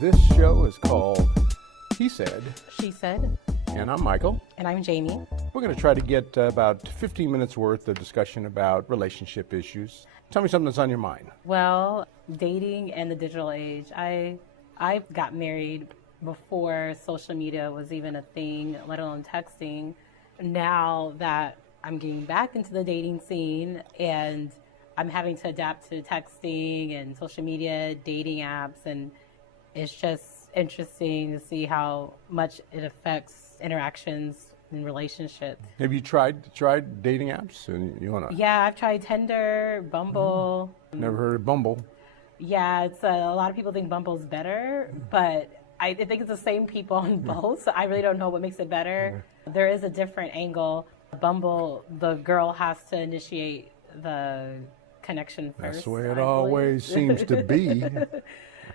This show is called He Said, She Said, and I'm Michael. and I'm Jamie. We're going to try to get about 15 minutes worth of discussion about relationship issues. Tell me something that's on your mind. Well, dating and the digital age. I got married before social media was even a thing, let alone texting. Now that I'm getting back into the dating scene and I'm having to adapt to texting and social media, dating apps, and it's just interesting to see how much it affects interactions and relationships. Have you tried dating apps? And you want to? Yeah, I've tried Tinder, Bumble. Never heard of Bumble. Yeah, it's a lot of people think Bumble's better, but I think it's the same people on both, so I really don't know what makes it better. There is a different angle. Bumble, the girl has to initiate the connection first. That's the way it always seems to be.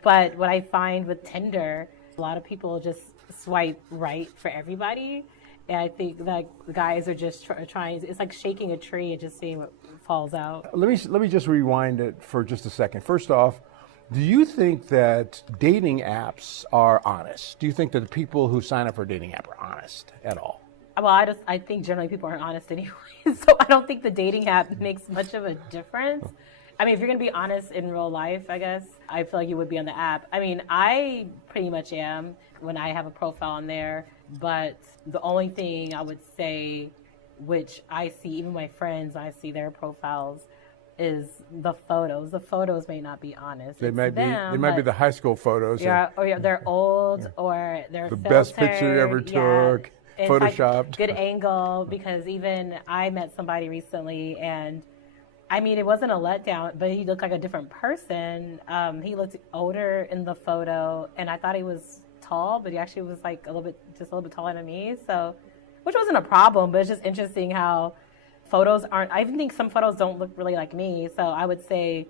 But what I find with Tinder, a lot of people just swipe right for everybody. And I think that guys are just trying, it's like shaking a tree and just seeing what falls out. Let me just rewind it for just a second. First off, do you think that dating apps are honest? Do you think that the people who sign up for a dating app are honest at all? Well, I think generally people aren't honest anyway, so I don't think the dating app makes much of a difference. I mean, if you're going to be honest in real life, I guess, I feel like you would be on the app. I mean, I pretty much am when I have a profile on there, but the only thing I would say, which I see, even my friends, I see their profiles, is the photos. The photos may not be honest. They might be the high school photos. Yeah, or they're old, or they're the filtered. Best picture you ever took. Yeah. Photoshopped. Like good angle, because even I met somebody recently, and I mean, it wasn't a letdown, but he looked like a different person. He looked older in the photo, and I thought he was tall, but he actually was like a little bit taller than me. So, which wasn't a problem, but it's just interesting how photos aren't. I even think some photos don't look really like me. So I would say,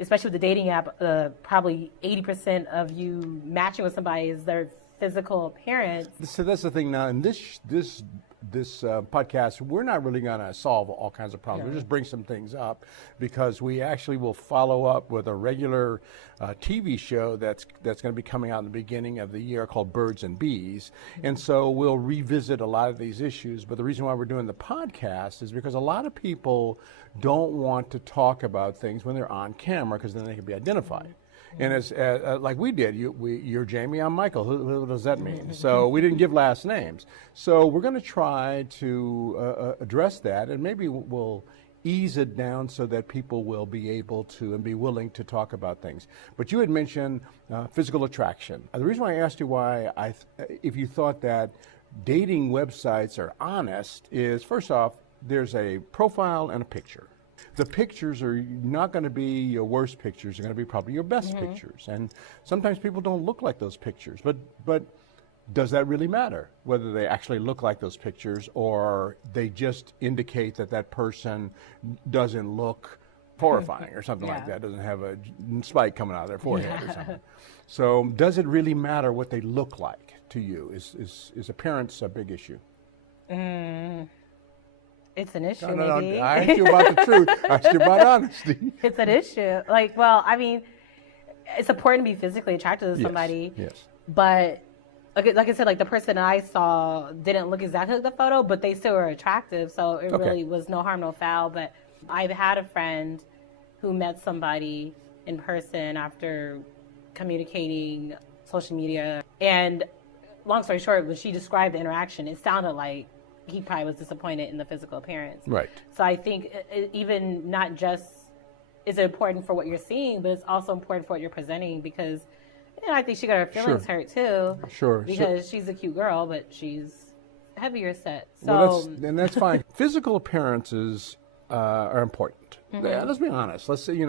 especially with the dating app, probably 80% of you matching with somebody is their physical appearance. So that's the thing now. In this podcast, we're not really going to solve all kinds of problems. We'll just bring some things up because we actually will follow up with a regular TV show that's going to be coming out in the beginning of the year called Birds and Bees. And so we'll revisit a lot of these issues. But the reason why we're doing the podcast is because a lot of people don't want to talk about things when they're on camera because then they can be identified. And as like we did, you're Jamie, I'm Michael. Who does that mean? So we didn't give last names. So we're going to try to address that, and maybe we'll ease it down so that people will be able to and be willing to talk about things. But you had mentioned physical attraction. The reason why I asked you why if you thought that dating websites are honest is, first off, there's a profile and a picture. The pictures are not going to be your worst pictures. They're going to be probably your best pictures. And sometimes people don't look like those pictures. But does that really matter, whether they actually look like those pictures or they just indicate that that person doesn't look horrifying or something like that, doesn't have a spike coming out of their forehead or something. So does it really matter what they look like to you? Is appearance a big issue? It's an issue, No, maybe. I asked you about the truth. I asked you about honesty. It's an issue. Like, well, I mean, it's important to be physically attracted to somebody. Yes. But, like I said, like the person I saw didn't look exactly like the photo, but they still were attractive. So it really was no harm, no foul. But I've had a friend who met somebody in person after communicating social media. And long story short, when she described the interaction, it sounded like he probably was disappointed in the physical appearance. Right. So I think even not just is it important for what you're seeing, but it's also important for what you're presenting because, I think she got her feelings hurt too. Sure. Because she's a cute girl, but she's heavier set. So Well, that's fine. Physical appearances are important. Let's be honest. Let's say,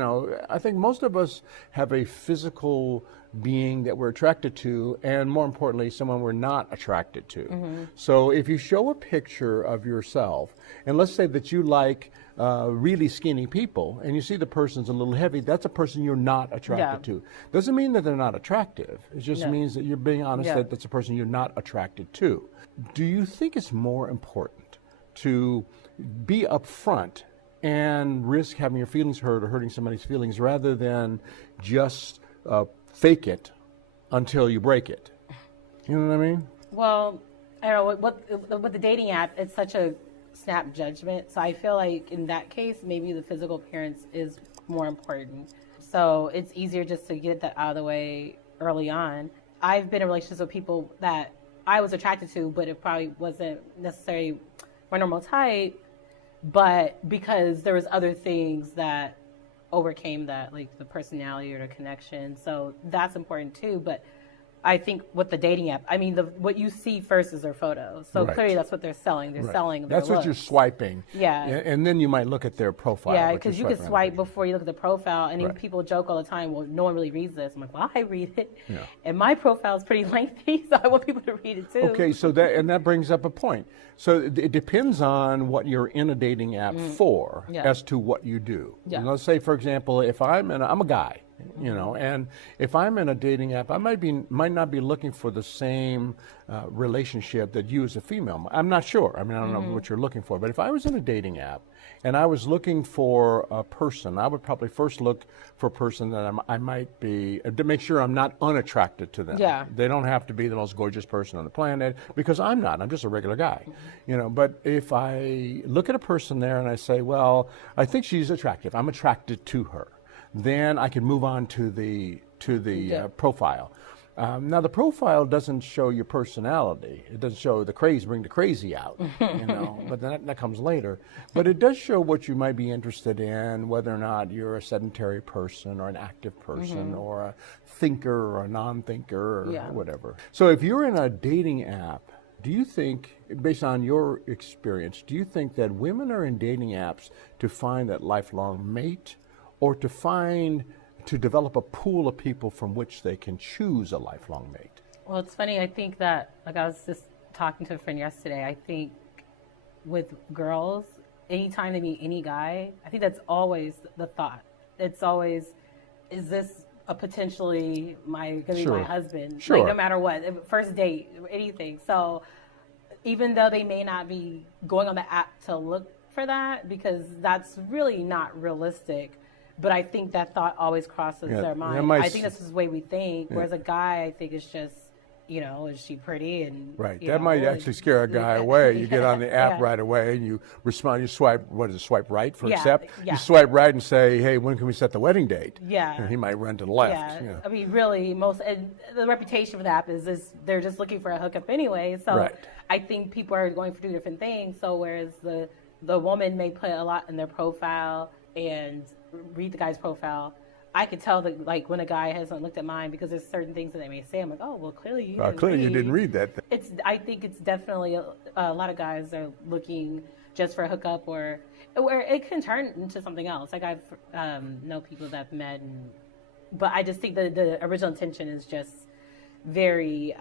I think most of us have a physical being that we're attracted to, and more importantly, someone we're not attracted to. So if you show a picture of yourself, and let's say that you like really skinny people, and you see the person's a little heavy, that's a person you're not attracted to. Doesn't mean that they're not attractive. It just means that you're being honest that that's a person you're not attracted to. Do you think it's more important to be upfront and risk having your feelings hurt or hurting somebody's feelings rather than just fake it until you break it. You know what I mean? Well, I don't know, with the dating app, it's such a snap judgment. So I feel like in that case, maybe the physical appearance is more important. So it's easier just to get that out of the way early on. I've been in relationships with people that I was attracted to, but it probably wasn't necessarily my normal type, but because there was other things that overcame that, like the personality or the connection. So that's important too. But I think with the dating app, I mean, what you see first is their photos. So clearly that's what they're selling. They're selling their That's what looks. you're swiping. Yeah. And then you might look at their profile. Yeah, because you could swipe before you look at the profile, and Right. people joke all the time, well, no one really reads this. I'm like, well, I read it. Yeah. And my profile is pretty lengthy, so I want people to read it too. Okay, so that brings up a point. So it depends on what you're in a dating app for as to what you do. Yeah. And let's say, for example, if I'm a guy, you know, and if I'm in a dating app, I might not be looking for the same relationship that you as a female. I'm not sure. I mean, I don't know what you're looking for. But if I was in a dating app and I was looking for a person, I would probably first look for a person that I might be, to make sure I'm not unattracted to them. Yeah. They don't have to be the most gorgeous person on the planet, because I'm not. I'm just a regular guy. You know, but if I look at a person there and I say, well, I think she's attractive, I'm attracted to her, then I can move on to the profile. Now the profile doesn't show your personality. It doesn't show bring the crazy out, you know, but that comes later. But it does show what you might be interested in, whether or not you're a sedentary person or an active person or a thinker or a non-thinker or whatever. So if you're in a dating app, do you think, based on your experience, do you think that women are in dating apps to find that lifelong mate, or to develop a pool of people from which they can choose a lifelong mate? Well, it's funny. I think that, like I was just talking to a friend yesterday, I think with girls, anytime they meet any guy, I think that's always the thought. It's always, is this a potentially gonna be my husband? Sure. Like, no matter what, first date, anything. So even though they may not be going on the app to look for that, because that's really not realistic, but I think that thought always crosses their mind. I think this is the way we think, whereas a guy, I think, is just, you know, is she pretty? And right. You That know, might actually scare a guy away. You get on the app right away and you respond, you swipe right for accept? Yeah. You swipe right and say, hey, when can we set the wedding date? Yeah. And he might run to the left. Yeah. You know. I mean, really, and the reputation for the app is they're just looking for a hookup anyway. So I think people are going for two different things. So whereas the woman may put a lot in their profile and read the guy's profile, I could tell that, like, when a guy hasn't looked at mine, because there's certain things that they may say. I'm like, oh, well, clearly you didn't read that. I think it's definitely a lot of guys are looking just for a hookup, or where it can turn into something else. Like, I've know people that I've met, but I just think that the original intention is just very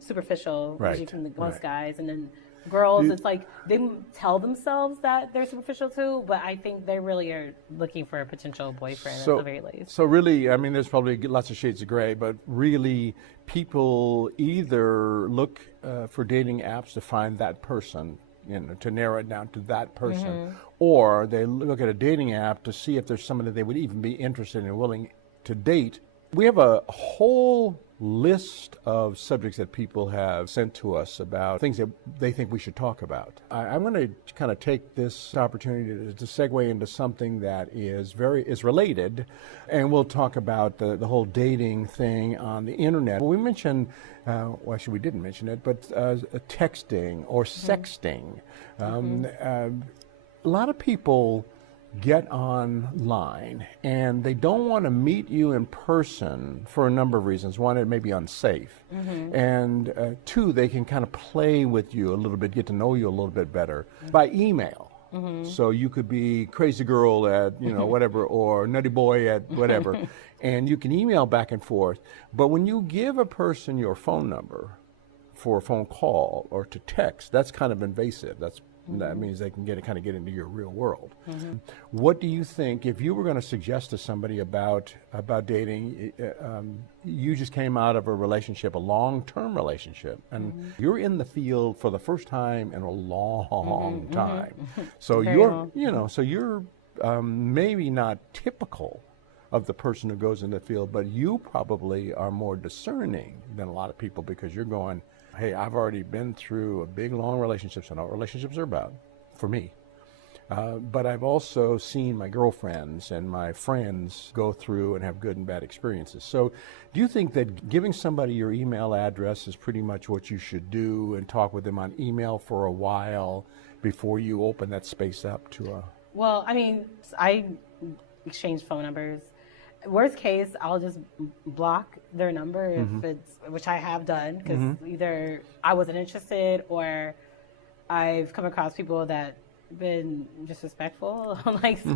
superficial, usually from most guys, and then girls, it's like they tell themselves that they're superficial too, but I think they really are looking for a potential boyfriend at the very least. So really, I mean, there's probably lots of shades of gray, but really people either look for dating apps to find that person, you know, to narrow it down to that person, or they look at a dating app to see if there's somebody they would even be interested in and willing to date. We have a whole list of subjects that people have sent to us about things that they think we should talk about. I'm going to kind of take this opportunity to segue into something that is related, and we'll talk about the whole dating thing on the internet. We mentioned, well, actually we didn't mention it, but texting or sexting. A lot of people get online and they don't want to meet you in person for a number of reasons. One, it may be unsafe, and two, they can kind of play with you a little bit, get to know you a little bit better by email. So you could be crazy girl at, you know, whatever, or nutty boy at whatever, and you can email back and forth. But when you give a person your phone number for a phone call or to text, that's kind of invasive. That means they can get into your real world. What do you think, if you were going to suggest to somebody about dating, you just came out of a relationship, a long-term relationship, and you're in the field for the first time in a long time. So you're maybe not typical of the person who goes in the field, but you probably are more discerning than a lot of people because you're going, hey, I've already been through a big, long relationship, so I know what relationships are about, for me. But I've also seen my girlfriends and my friends go through and have good and bad experiences. So do you think that giving somebody your email address is pretty much what you should do and talk with them on email for a while before you open that space up to a... Well, I mean, I exchange phone numbers. Worst case, I'll just block their number if it's, which I have done, because either I wasn't interested or I've come across people that been disrespectful,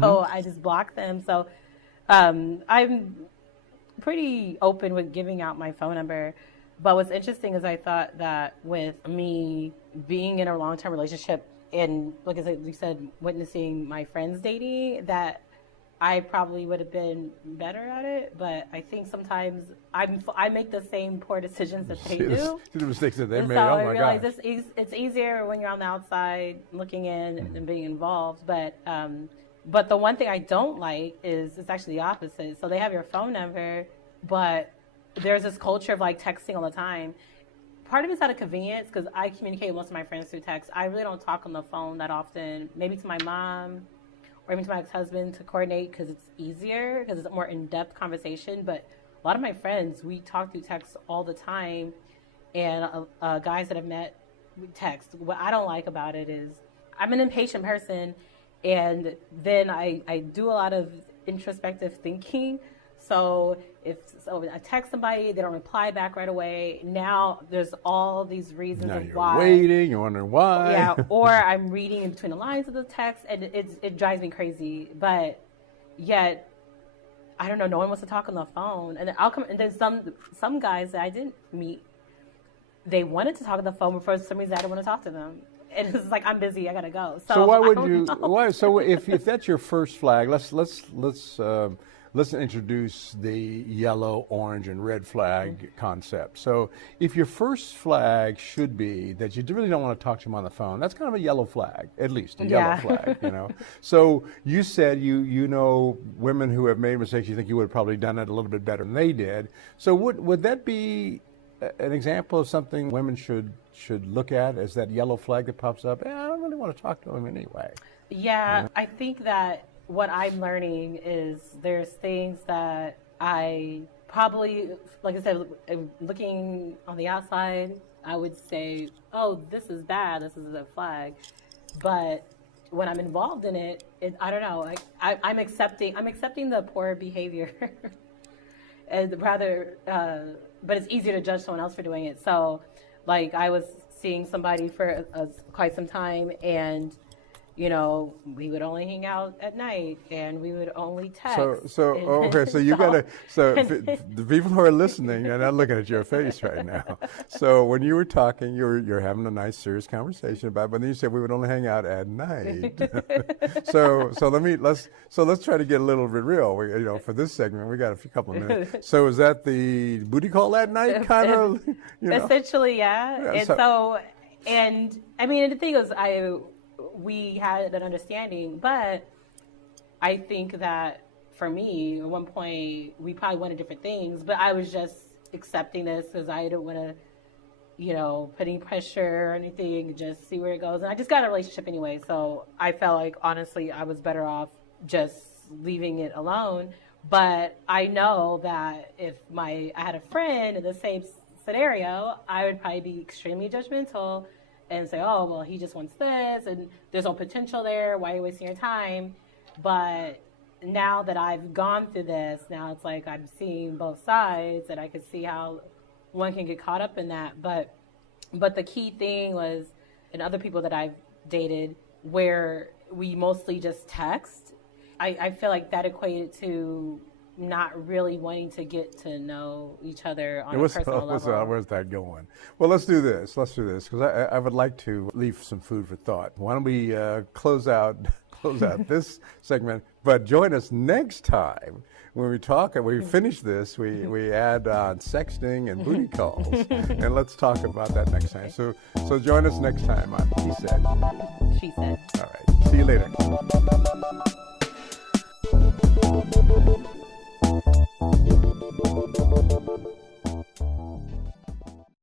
so I just block them. So I'm pretty open with giving out my phone number. But what's interesting is I thought that with me being in a long-term relationship and, like I said, you said, witnessing my friends dating, that I probably would have been better at it, but I think sometimes I make the same poor decisions that they do. The mistakes that they and made. So Oh I my realize gosh. it's easier when you're on the outside looking in and being involved. But the one thing I don't like is it's actually the opposite. So they have your phone number, but there's this culture of like texting all the time. Part of it's out of convenience because I communicate with most of my friends through text. I really don't talk on the phone that often. Maybe to my mom or even to my ex-husband to coordinate because it's easier, because it's a more in-depth conversation. But a lot of my friends, we talk through text all the time. And guys that I've met, we text. What I don't like about it is I'm an impatient person, and then I do a lot of introspective thinking. So if I text somebody, they don't reply back right away. Now there's all these reasons Now of you're why. waiting, you're wondering why. Yeah, or I'm reading in between the lines of the text, and it drives me crazy. But yet, I don't know. No one wants to talk on the phone, and I'll come. And there's some guys that I didn't meet. They wanted to talk on the phone, but for some reason I didn't want to talk to them. And it's like, I'm busy, I gotta go. So why would I you? don't know. Why? So if that's your first flag, let's introduce the yellow, orange, and red flag concept. So if your first flag should be that you really don't want to talk to them on the phone, that's kind of a yellow flag, at least a yellow flag, you know. So you said you know women who have made mistakes. You think you would have probably done it a little bit better than they did. So would that be an example of something women should look at as that yellow flag that pops up? I don't really want to talk to them anyway. Yeah, I think that what I'm learning is there's things that I probably, like I said, looking on the outside, I would say, oh, this is bad, this is a flag. But when I'm involved in it, I don't know. I'm accepting the poor behavior, and rather, but it's easier to judge someone else for doing it. So, like, I was seeing somebody for quite some time, and you know, we would only hang out at night, and we would only text. So you gotta. So the people who are listening, they're not looking at your face right now. So when you were talking, you're having a nice, serious conversation about. But then you said we would only hang out at night. so let's try to get a little bit real. For this segment, we got a couple of minutes. So is that the booty call at night kind of? Essentially, yeah. And I mean, the thing is, we had an understanding, but I think that for me, at one point, we probably wanted different things, but I was just accepting this because I didn't want to, put any pressure or anything, just see where it goes. And I just got a relationship anyway, so I felt like, honestly, I was better off just leaving it alone. But I know that if I had a friend in the same scenario, I would probably be extremely judgmental and say, oh, well, he just wants this, and there's no potential there. Why are you wasting your time? But now that I've gone through this, now it's like I'm seeing both sides, and I can see how one can get caught up in that. But the key thing was, and other people that I've dated, where we mostly just text, I feel like that equated to not really wanting to get to know each other on a personal level. Where's that going? Well, let's do this because I would like to leave some food for thought. Why don't we close out this segment, but join us next time when we finish this, we add on sexting and booty calls, and let's talk about that next time. So join us next time on He Said. She Said. All right. See you later.